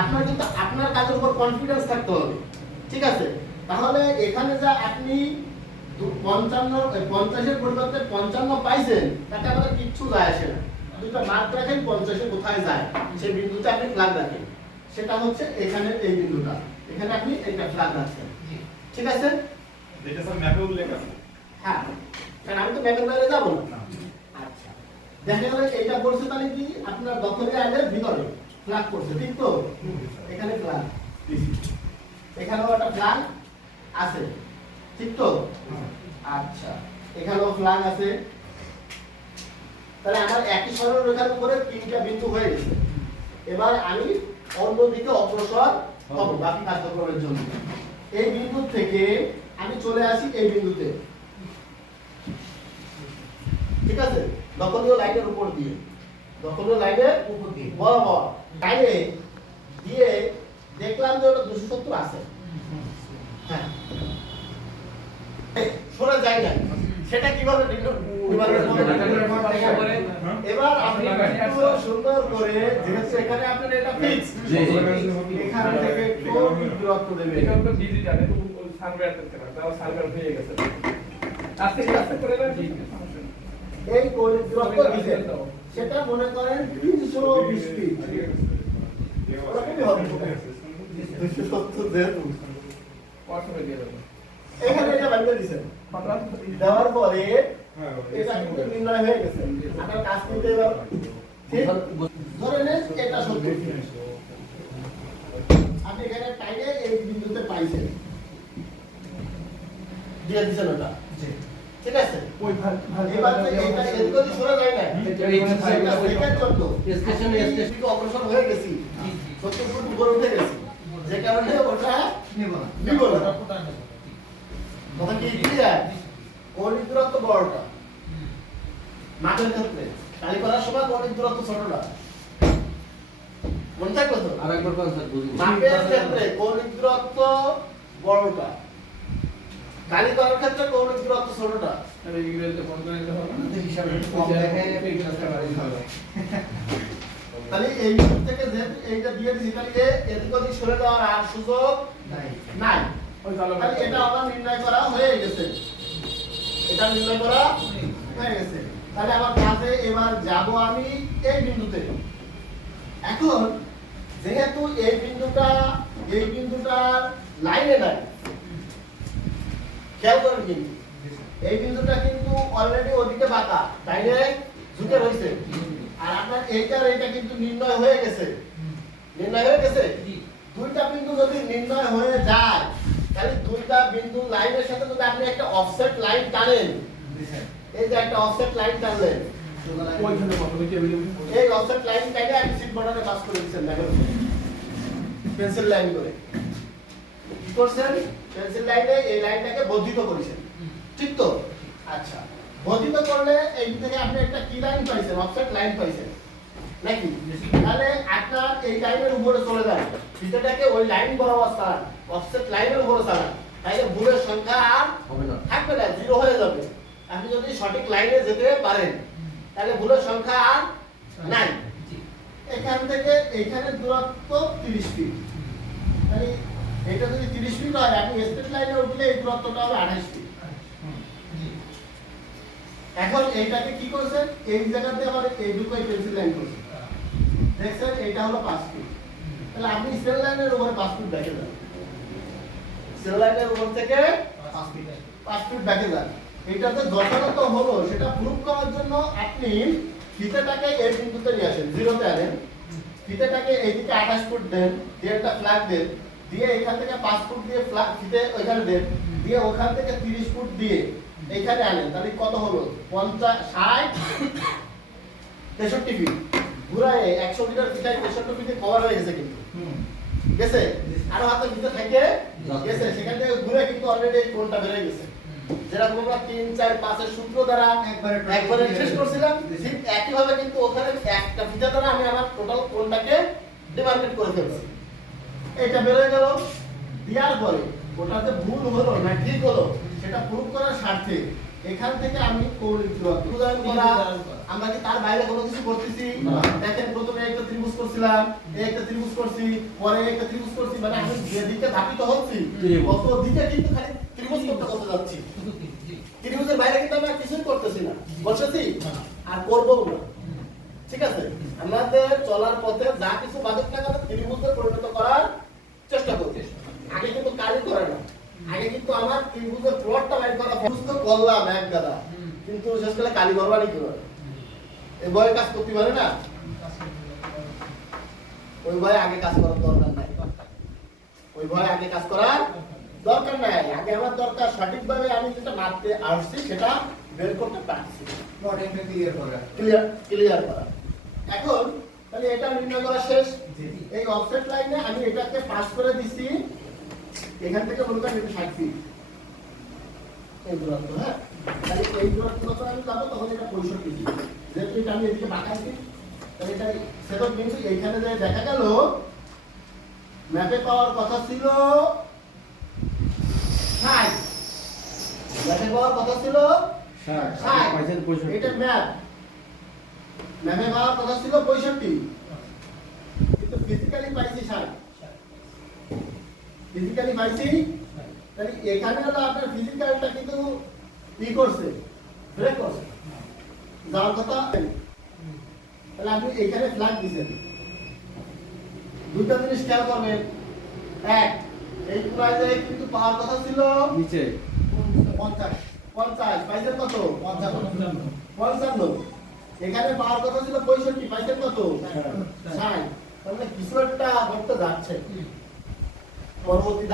আপনার কিন্তু আপনার কাজের উপর কনফিডেন্স থাকতে হবে। ঠিক আছে? তাহলে এখানে যা আপনি পঞ্চান্ন পঞ্চাশের পরিবর্তে পঞ্চান্ন পাইছেন তাতে আমাদের কিচ্ছু যায় আসে না। দুটো মার্ক রাখেন পঞ্চাশে কোথায় যায়? সেই বিন্দুতে আপনি ফ্ল্যাগ রাখেন। সেটা হচ্ছে এখানে এই বিন্দুটা। এখানে আপনি এইটা ফ্ল্যাগ রাখছেন। ঠিক আছে? যেটা স্যার ম্যাপে উল্লেখ আছে। হ্যাঁ। কারণ আমি তো ম্যাপের বাইরে যাব? না। আচ্ছা। দেখা গেল এইটা পড়ছে তাহলে কি আপনার দখলে আগে ভিতরে? ফ্ল্যাগ পড়ছে ঠিক তো? এখানে ফ্ল্যাগ এখানেও একটা ফ্ল্যাগ আছে, ঠিক তো? আচ্ছা এখানেও ফ্ল্যাগ আছে। তাহলে আমার একই সরলরেখার উপরে তিনটা বিন্দু হয়ে গেছে। এবার আমি অন্যদিকে অগ্রসর হব বাকি কার্যক্রমের জন্য। এই বিন্দু থেকে আমি চলে আসি এই বিন্দুতে। ঠিক আছে? দখলীয় লাইনের উপর দিয়ে। দখলীয় লাইনের উপর দিয়ে বরাবর লাইনে দিয়ে দেখলাম যে ওটা দুশো সত্তর আছে হ্যাঁ এই, সরে যায় না সেটা কীভাবে নির্ণয়- নিবারণ করবেন? এবার আপনি সুন্দর করে যেহেতু এখানে আপনার এটা ফিক্স জি, জি। এখান থেকে কোন দূরত্ব দেবে এটা তো ডিজিটাল এটা সার্ভার করতে পারে তাও সার্ভার হয়ে গেছে আস্তে আস্তে করে না ঠিক আছে, সমস্যা নেই। এই কোন দূরত্ব দিবেন সেটা মনে করেন 320 ফিট ওরকমই হবে 270 যেহেতু দিয়ে দেবো এখানে এটা বানিয়ে দিছেন দেওয়ার পরে এটা কিন্তু নির্ণয় হয়ে গেছে। আপনার কাজ করতে এবার ঠিক। ধরে নেন এটা সত্য। আপনি এখানে টাইলে এই বিন্দুতে পাইছেন। দিয়ে দিছেন ওটা। ঠিক আছে? এবার এটা এদিকে যদি স্টেশনে স্টেশন অগ্রসর হয়ে গেছি। সত্তর ফুট উপরে উঠে গেছি। যে কারণে ওটা নিব না। কথা কি ক্লিয়ার কৌণিক দূরত্ব বড়টা। মাঠের ক্ষেত্রে। কালি করার সময় কৌণিক দূরত্ব ছোটটা। মনে থাকবে তো? আরেকবার মাপের ক্ষেত্রে কৌণিক দূরত্ব বড়টা। করার ক্ষেত্রে কৌণিক দূরত্ব ছোটটা আর ইংরেজিতে ফোন করে দিতে হবে না। হিসাবে কম দেখে তাহলে এই থেকে যেহেতু এইটা দিয়ে দিছি তাহলে এদিক ওদিক সরে দেওয়ার আর সুযোগ নাই। ওই চালু তাহলে এটা আমার নির্ণয় করা হয়ে গেছে। এটা নির্ণয় করা হয়ে গেছে। তাহলে আমার কাজে এবার যাব আমি এই বিন্দুতে। এখন যেহেতু এই বিন্দুটা এই বিন্দুটা লাইনে নাই খেয়াল করেন কিন্তু এই বিন্দুটা কিন্তু অলরেডি ওদিকে বাঁকা, তাইলে ঝুঁকে রয়েছে। আর আপনার এইটার এইটা কিন্তু নির্ণয় হয়ে গেছে। নির্ণয় হয়ে গেছে? দুইটা বিন্দু যদি নির্ণয় হয়ে যায়, তাহলে দুইটা বিন্দু লাইনের সাথে যদি আপনি একটা অফসেট লাইন টানেন, এই যে একটা অফসেট লাইন টানলেন, এই অফসেট লাইন টাইনে আপনি সিট বর্ডারে পাস করে দিচ্ছেন দেখো পেন্সিল লাইন করে। করছেন পেন্সিল লাইনে এই লাইনটাকে বর্ধিত করেছেন। ঠিক তো? আচ্ছা বর্ধিত করলে এই থেকে আপনি একটা কি লাইন পাইছেন? অফসেট লাইন পাইছেন নাকি? তাহলে আপনার এই লাইনের উপরে চলে যান ফিতেটাকে ওই লাইন বরাবর চালান অফসেট লাইনের উপরে চালান। তাইলে ভুলের সংখ্যা আর হবে না। থাকবে না জিরো হয়ে যাবে। আপনি যদি সঠিক লাইনে যেতে পারেন তাহলে ভুলের সংখ্যা আর নাই। এখান থেকে এইখানে দূরত্ব 30 ফিট তাহলে এটা যদি 30 ফিট হয় আপনি স্ট্রেট লাইনে উঠলে এই দূরত্বটা হবে 28 ফিট এখন এইটাকে কি করছেন এই জায়গাতে আবার এই দুটোই পেন্সিল লাইন করছেন দেখছেন এটা হলো 5 ফিট তাহলে আপনি সেল লাইনের উপরে 5 ফিট দেখে যান। সেল লাইনের উপর থেকে 5 ফিট 5 ফিট দেখে যান। এটাতে যথাযথ হলো সেটা প্রুফ করার জন্য আপনি ফিতেটাকে এই বিন্দুতে নিয়ে আসেন জিরোতে আনেন। ফিতেটাকে এইদিকে আঠাশ ফুট দেন দিয়ে একটা ফ্ল্যাগ দেন। দিয়ে এখান থেকে পাঁচ ফুট দিয়ে ফ্ল্যাগ ফিতে ওইখানে দেন। দিয়ে ওখান থেকে তিরিশ ফুট দিয়ে এইখানে আনেন। তাহলে কত হলো? পঞ্চাশ ষাট? তেষট্টি ফিট ঘুরায় একশো মিটার ফিটায় তেষট্টি ফিটে কভার হয়ে গেছে কিন্তু। গেছে? আরও হাতে ভিতরে থাকে গেছে। সেখান থেকে ঘুরে কিন্তু অলরেডি এই কোণটা বেড়ে গেছে। যেরকম আমরা তিন চার পাঁচের সূত্র দ্বারা একবারে একবারে শেষ করছিলাম। ঠিক একইভাবে কিন্তু ওখানে একটা ফিতা দ্বারা আমি আমার টোটাল কোনটাকে ডিমার্কেট করে ফেলছি। এটা বেরোয় গেল। দেওয়ার পরে ওটাতে ভুল হলো না ঠিক হলো সেটা প্রুফ করার স্বার্থে এখান থেকে আমি করা। আমরা কি তার বাইরে কোনো কিছু করতেছি। দেখেন প্রথমে একটা ত্রিভুজ করছিলাম একটা ত্রিভুজ করছি পরে একটা ত্রিভুজ করছি মানে আমি যেদিকে ধাপিত হচ্ছি। কত দিকে কিন্তু খালি ত্রিভুজ করতে করতে যাচ্ছি। ত্রিভুজের বাইরে কিন্তু আমরা কিছুই করতেছি না। বলতেছি আর করব না। ঠিক আছে? আমাদের চলার পথে যা কিছু বাধক না কেন ত্রিভুজে পরিণত করার চেষ্টা করছি আগে কিন্তু কাজই করে না আগে কিন্তু আমার ত্রিভুজের প্লটটা বাইর করা বুঝতে করলাম এক গাদা কিন্তু শেষকালে কালি করবারই কি করে? এই ভয়ে কাজ করতে পারে না? ওই ভয়ে আগে কাজ করার দরকার নাই। ওই ভয়ে আগে কাজ করার দরকার নাই। আগে আমার দরকার সঠিকভাবে আমি যেটা মারতে আসছি সেটা বের করতে পারছি। ক্লিয়ার ক্লিয়ার করা। এখন তাহলে এটা নির্ণয় করা শেষ। এই অফসেট লাইনে আমি এটাকে পাস করে দিছি। এখান থেকে করেন এটা ষাট ফিট এই দূরত্ব হ্যাঁ? তাহলে এই দূরত্ব যখন আমি যাব তখন এটা পঁয়ষট্টি ফিট যেহেতু এটা আমি এদিকে বাঁকাইছি তাহলে এটা সেটা কিন্তু এইখানে যে দেখা গেল ম্যাপে পাওয়ার কথা ছিল ষাট। ম্যাপে পাওয়ার কথা ছিল ষাট এটা ম্যাপ। ম্যাপে পাওয়ার কথা ছিল পঁয়ষট্টি। কিন্তু ফিজিক্যালি পাইছি ষাট। ফিজিক্যালি পাইছি তাহলে এখানে হলো আপনার ফিজিক্যালটা কিন্তু ই করছে ব্রেক করছে। যাওয়ার কথা তাহলে আপনি এখানে ফ্ল্যাগ দিছেন। দুটো জিনিস খেয়াল করবেন। এক এই প্রাইজে কিন্তু পাওয়ার কথা ছিল নিচে। পঞ্চাশ পঞ্চাশ পাইছেন কত? পঞ্চান্ন। এখানে পাওয়ার কথা ছিল পঁয়ষট্টি পাইছেন কত? ষাট। তাহলে কিছু একটা ঘটতে যাচ্ছে। পরবর্তী